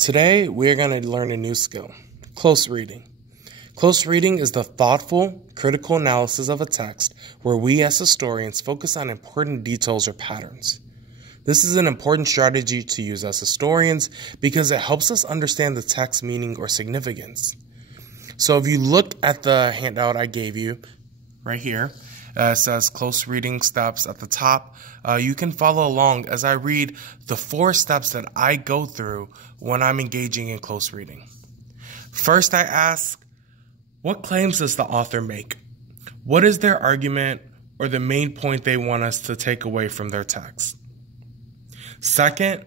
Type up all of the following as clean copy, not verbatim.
Today, we're going to learn a new skill, close reading. Close reading is the thoughtful, critical analysis of a text where we as historians focus on important details or patterns. This is an important strategy to use as historians because it helps us understand the text's meaning or significance. So if you look at the handout I gave you right here, it says close reading steps at the top. You can follow along as I read the 4 steps that I go through when I'm engaging in close reading. First, I ask, what claims does the author make? What is their argument or the main point they want us to take away from their text? Second,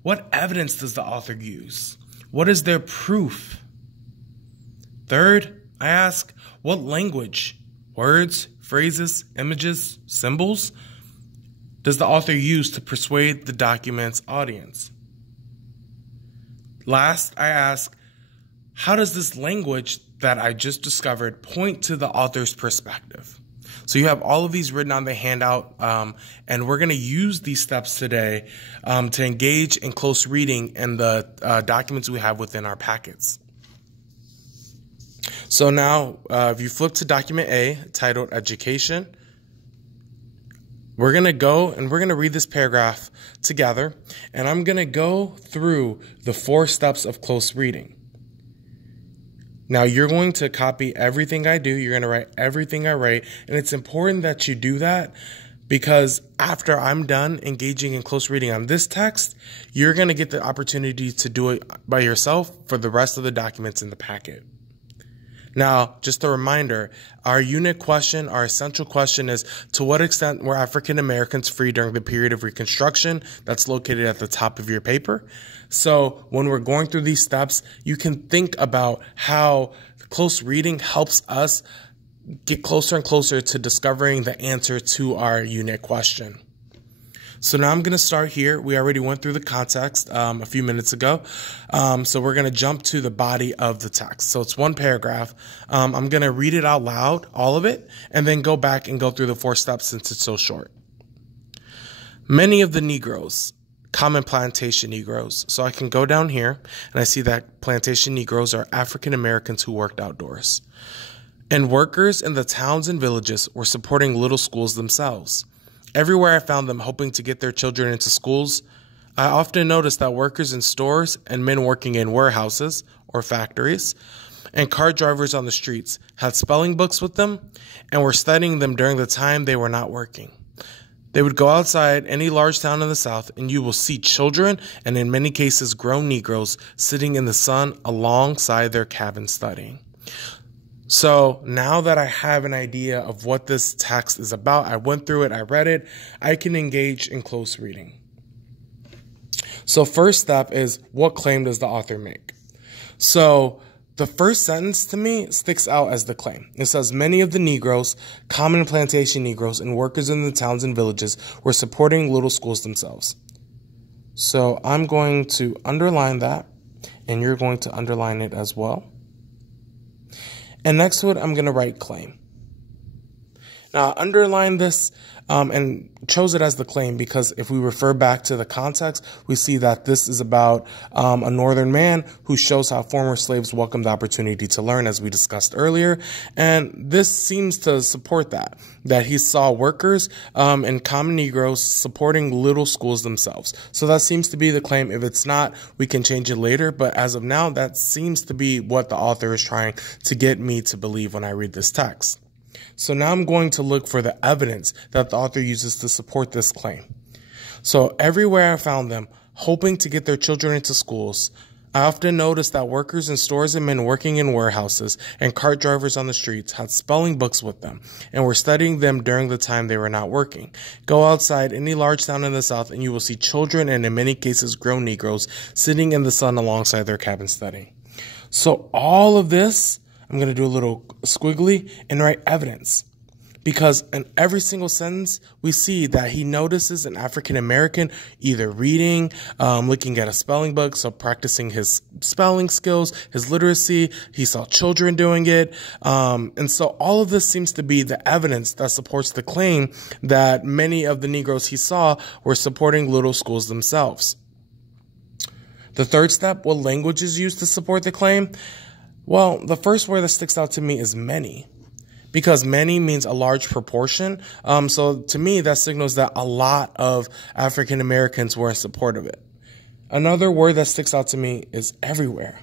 what evidence does the author use? What is their proof? Third, I ask, what language, words, phrases, images, symbols does the author use to persuade the document's audience? Last, I ask, how does this language that I just discovered point to the author's perspective? So you have all of these written on the handout, and we're going to use these steps today to engage in close reading in the documents we have within our packets. So now, if you flip to document A, titled Education, we're going to go and we're going to read this paragraph together, and I'm going to go through the 4 steps of close reading. Now, you're going to copy everything I do. You're going to write everything I write, and it's important that you do that because after I'm done engaging in close reading on this text, you're going to get the opportunity to do it by yourself for the rest of the documents in the packet. Now, just a reminder, our unit question, our essential question is, to what extent were African Americans free during the period of Reconstruction? That's located at the top of your paper. So when we're going through these steps, you can think about how close reading helps us get closer and closer to discovering the answer to our unit question. So now I'm going to start here. We already went through the context a few minutes ago. So we're going to jump to the body of the text. So it's 1 paragraph. I'm going to read it out loud, all of it, and then go back and go through the 4 steps since it's so short. Many of the Negroes, common plantation Negroes. So I can go down here and I see that plantation Negroes are African Americans who worked outdoors. And workers in the towns and villages were supporting little schools themselves. Everywhere I found them hoping to get their children into schools, I often noticed that workers in stores and men working in warehouses or factories and car drivers on the streets had spelling books with them and were studying them during the time they were not working. They would go outside any large town in the South and you will see children and in many cases grown Negroes sitting in the sun alongside their cabin studying. So now that I have an idea of what this text is about, I went through it, I read it, I can engage in close reading. So first step is, what claim does the author make? So the first sentence to me sticks out as the claim. It says, many of the Negroes, common plantation Negroes, and workers in the towns and villages were supporting little schools themselves. So I'm going to underline that, and you're going to underline it as well. And next to it, I'm going to write claim. Now, I underline this and chose it as the claim because if we refer back to the context, we see that this is about a northern man who shows how former slaves welcomed the opportunity to learn, as we discussed earlier. And this seems to support that he saw workers and common Negroes supporting little schools themselves. So that seems to be the claim. If it's not, we can change it later. But as of now, that seems to be what the author is trying to get me to believe when I read this text. So now I'm going to look for the evidence that the author uses to support this claim. So everywhere I found them hoping to get their children into schools, I often noticed that workers in stores and men working in warehouses and cart drivers on the streets had spelling books with them and were studying them during the time they were not working. Go outside any large town in the South and you will see children and in many cases grown Negroes sitting in the sun alongside their cabin studying. So all of this, I'm going to do a little squiggly and write evidence because in every single sentence, we see that he notices an African American either reading, looking at a spelling book, so practicing his spelling skills, his literacy. He saw children doing it. And so all of this seems to be the evidence that supports the claim that many of the Negroes he saw were supporting little schools themselves. The third step, what language is used to support the claim? Well, the first word that sticks out to me is many, because many means a large proportion. So to me, that signals that a lot of African Americans were in support of it. Another word that sticks out to me is everywhere,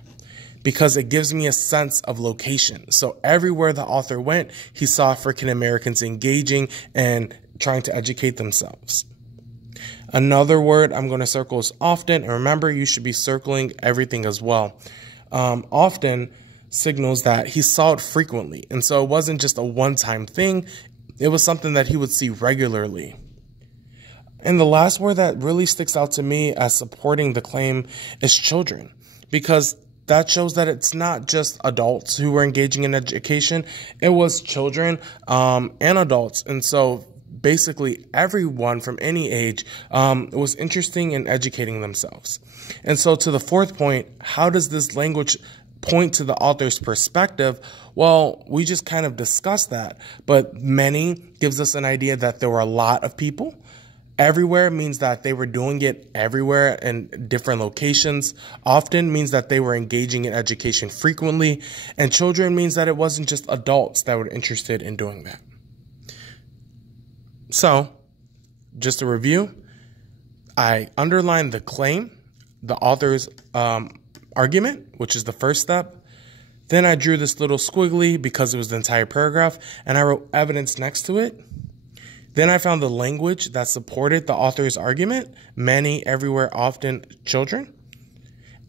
because it gives me a sense of location. So everywhere the author went, he saw African Americans engaging and trying to educate themselves. Another word I'm going to circle is often, and remember, you should be circling everything as well. Often signals that he saw it frequently, and so it wasn't just a one-time thing, it was something that he would see regularly. And the last word that really sticks out to me as supporting the claim is children, because that shows that it's not just adults who were engaging in education, it was children and adults. And so basically everyone from any age was interested in educating themselves. And so to the fourth point, how does this language point to the author's perspective? Well, we just kind of discussed that, but many gives us an idea that there were a lot of people. Everywhere means that they were doing it everywhere in different locations. Often means that they were engaging in education frequently. And children means that it wasn't just adults that were interested in doing that. So, just a review, I underlined the claim, the author's argument, which is the first step. Then I drew this little squiggly because it was the entire paragraph, and I wrote evidence next to it. Then I found the language that supported the author's argument, many, everywhere, often, children.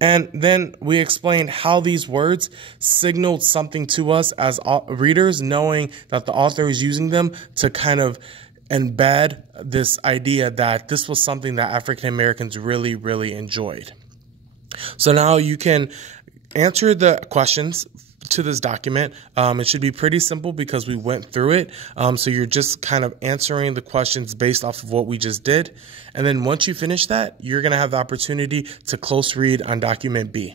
And then we explained how these words signaled something to us as readers, knowing that the author is using them to kind of embed this idea that this was something that African Americans really, really enjoyed. So now you can answer the questions to this document. It should be pretty simple because we went through it. So you're just kind of answering the questions based off of what we just did. And then once you finish that, you're going to have the opportunity to close read on document B.